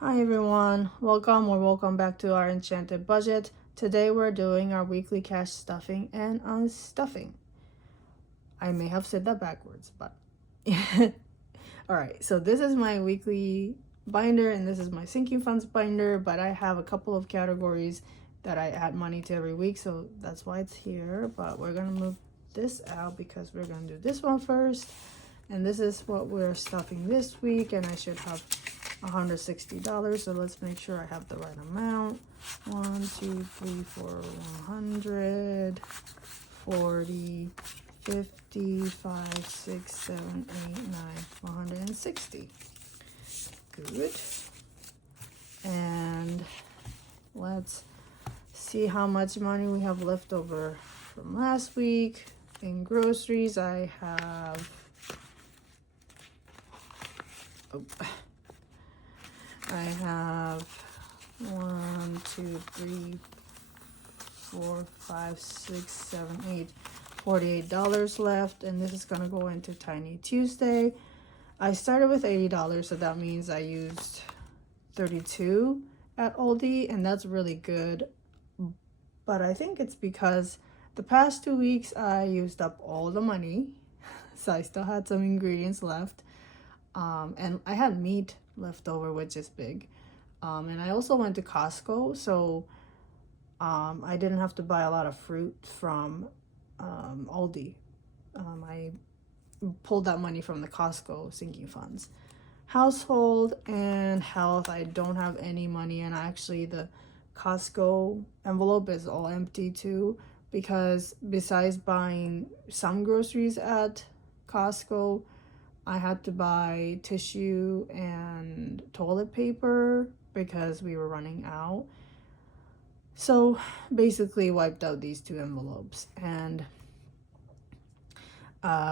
Hi everyone, welcome back to Our Enchanted Budget. Today we're doing our weekly cash stuffing and unstuffing. I may have said that backwards, but alright, so this is my weekly binder and this is my sinking funds binder, but I have a couple of categories that I add money to every week, so that's why it's here. But we're gonna move this out because we're gonna do this one first, and this is what we're stuffing this week, and I should have $160, so let's make sure I have the right amount. 1 2 3 4 100 40 50 5 6 7 8 9 160. Good. And let's see how much money we have left over from last week. In groceries I have I have 1 2 3 4 5 6 7 8 $48 left, and this is gonna go into Tiny Tuesday. I started with $80, so that means I used 32 at Aldi, and that's really good. But I think it's because the past 2 weeks I used up all the money, so I still had some ingredients left, and I had meat left over, which is big. And I also went to Costco, so I didn't have to buy a lot of fruit from Aldi. I pulled that money from the Costco sinking funds. Household and health, I don't have any money, and actually the Costco envelope is all empty too, because besides buying some groceries at Costco, I had to buy tissue and toilet paper because we were running out. So basically wiped out these two envelopes. And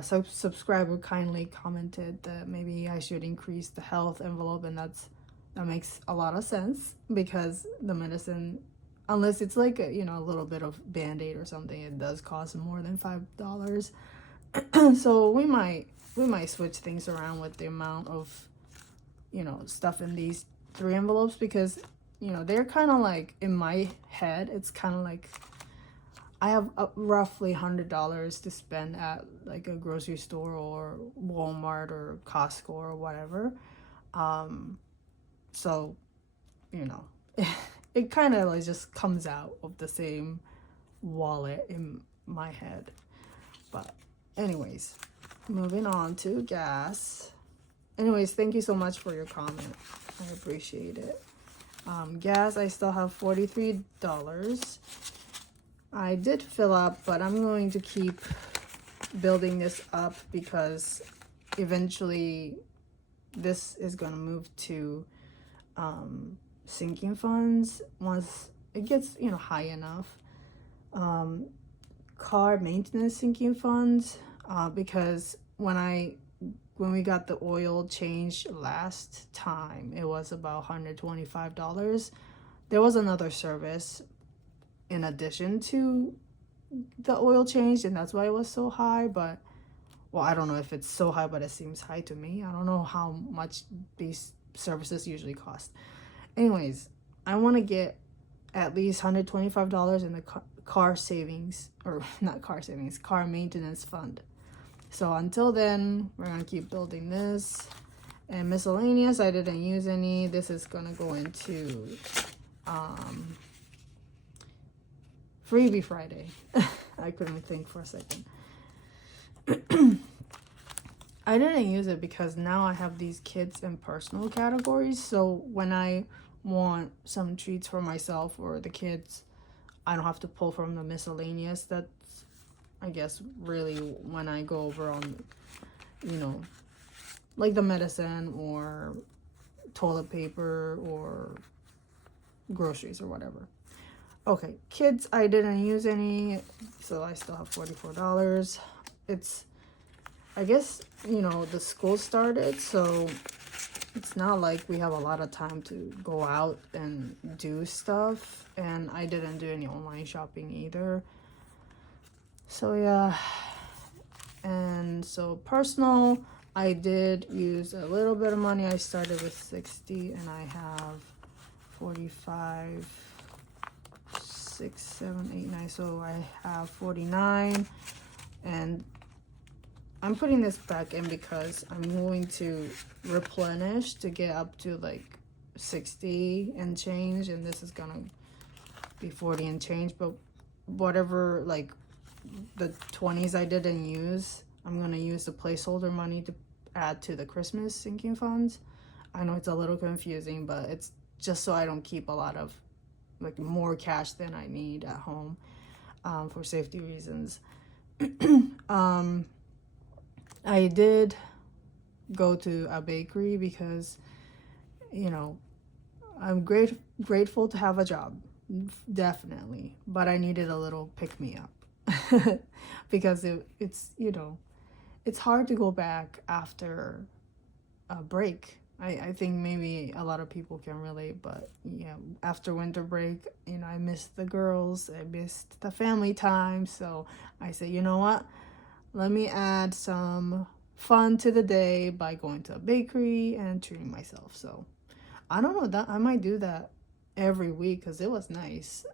subscriber kindly commented that maybe I should increase the health envelope, and that makes a lot of sense, because the medicine, unless it's like a little bit of Band-Aid or something, it does cost more than $5. So we might switch things around with the amount of stuff in these three envelopes, because they're kind of like, in my head it's kind of like I have roughly $100 to spend at like a grocery store or Walmart or Costco or whatever. So it kind of like just comes out of the same wallet in my head. But anyways, moving on to gas. Anyways, thank you so much for your comment. I appreciate it. Gas, I still have $43. I did fill up, but I'm going to keep building this up, because eventually this is going to move to sinking funds once it gets high enough. Car maintenance sinking funds, because when we got the oil changed last time, it was about $125. There was another service in addition to the oil change, and that's why it was so high. But well, I don't know if it's so high, but it seems high to me. I don't know how much these services usually cost. Anyways, I want to get at least $125 in the car savings, or not car savings, car maintenance fund. So until then, we're gonna keep building this. And miscellaneous, I didn't use any. This is gonna go into Freebie Friday. I couldn't think for a second. I didn't use it because now I have these kids and personal categories. So when I want some treats for myself or the kids, I don't have to pull from the miscellaneous. That's, I guess, really when I go over on, like the medicine or toilet paper or groceries or whatever. Okay, kids, I didn't use any, so I still have $44. It's, I guess, the school started, so it's not like we have a lot of time to go out and do stuff, and I didn't do any online shopping either. So yeah, and so personal, I did use a little bit of money. I started with 60 and I have 45, 6, 7, 8, 9. So I have 49, and I'm putting this back in because I'm going to replenish to get up to like 60 and change, and this is gonna be 40 and change. But whatever, like the 20s I didn't use, I'm gonna use the placeholder money to add to the Christmas sinking funds. I know it's a little confusing, but it's just so I don't keep a lot of like more cash than I need at home, for safety reasons. I did go to a bakery because, you know, I'm grateful to have a job, definitely, but I needed a little pick-me-up because it's, you know, it's hard to go back after a break. I think maybe a lot of people can relate, but yeah, after winter break, you know, I missed the girls, I missed the family time, so I said, you know what? Let me add some fun to the day by going to a bakery and treating myself. So I don't know, that I might do that every week because it was nice.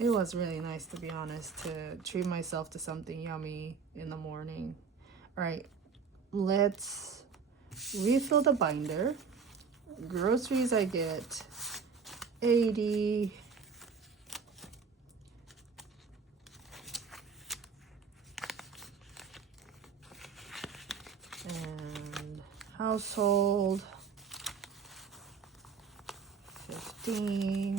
It was really nice, to be honest, to treat myself to something yummy in the morning. All right, let's refill the binder. Groceries, I get 80. And household, 15.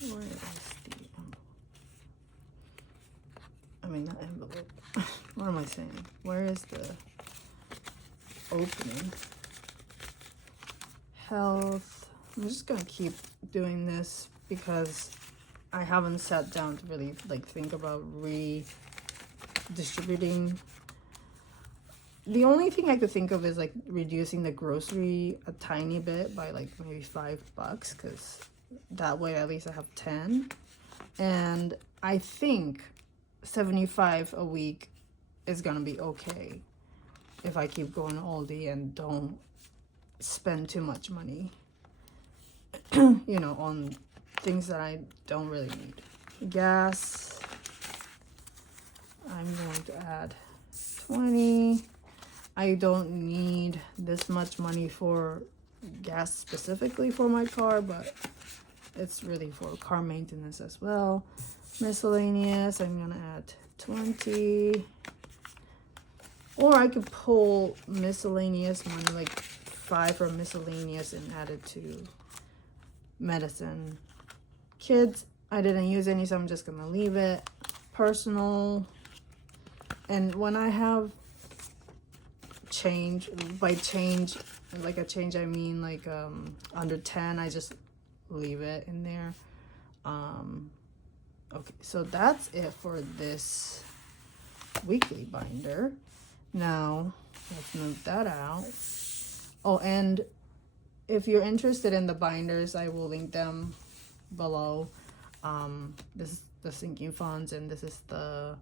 Where is the envelope? I mean, not envelope. What am I saying? Where is the opening? Health. I'm just gonna keep doing this because I haven't sat down to really like think about redistributing. The only thing I could think of is like reducing the grocery a tiny bit by like maybe $5, because that way at least I have 10. And I think 75 a week is gonna be okay if I keep going to Aldi and don't spend too much money, you know, on things that I don't really need. Gas, I'm going to add 20. I don't need this much money for gas specifically for my car, but it's really for car maintenance as well. Miscellaneous, I'm gonna add 20. Or I could pull miscellaneous money, like 5 from miscellaneous, and add it to medicine. Kids, I didn't use any, so I'm just gonna leave it. Personal, and when I have change, by change, like a change I mean like under 10, I just leave it in there. Okay, so that's it for this weekly binder. Now let's move that out. Oh, and if you're interested in the binders, I will link them below. This is the sinking funds and this is the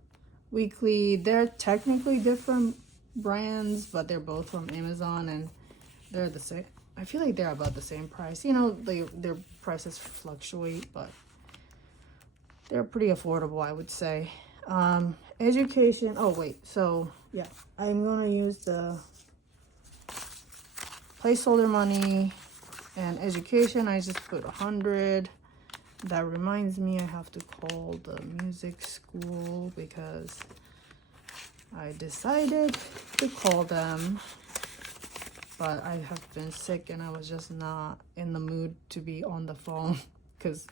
weekly. They're technically different brands, but they're both from Amazon and they're the same. I feel like they're about the same price. You know, their prices fluctuate, but they're pretty affordable, I would say. Education. Oh wait, so yeah, I'm gonna use the placeholder money. And education, I just put 100. That reminds me, I have to call the music school because I decided to call them, but I have been sick and I was just not in the mood to be on the phone because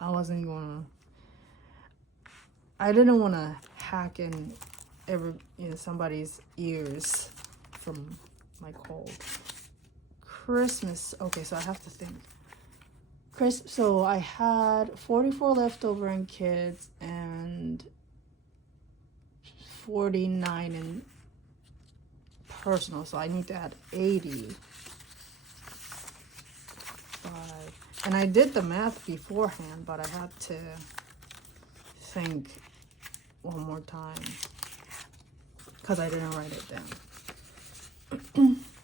I didn't want to hack in somebody's ears from my cold. Christmas. Okay, so I have to think. So I had 44 left over in kids and 49 in personal. So I need to add 85. And I did the math beforehand, but I had to think one more time because I didn't write it down.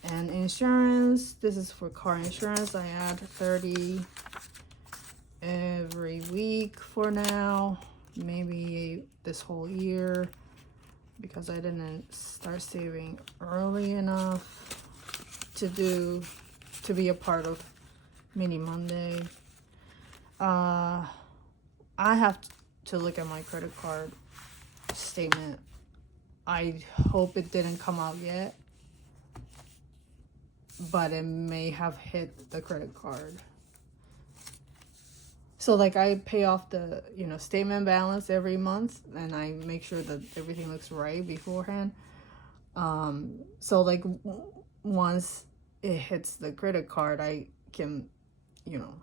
And insurance, this is for car insurance. I add 30 every week for now, maybe this whole year, because I didn't start saving early enough to be a part of Mini Monday. I have to look at my credit card statement. I hope it didn't come out yet, but it may have hit the credit card. So like I pay off the, you know, statement balance every month, and I make sure that everything looks right beforehand. So like once it hits the credit card, I can, you know,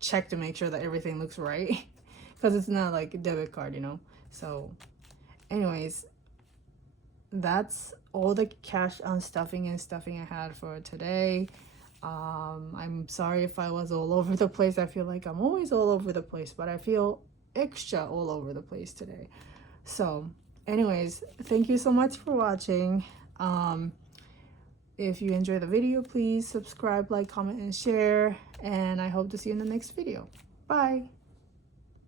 check to make sure that everything looks right, because it's not like a debit card, you know. So anyways, that's all the cash unstuffing and stuffing I had for today. I'm sorry if I was all over the place. I feel like I'm always all over the place, but I feel extra all over the place today. So anyways, thank you so much for watching. If you enjoyed the video, please subscribe, like, comment, and share, and I hope to see you in the next video. Bye.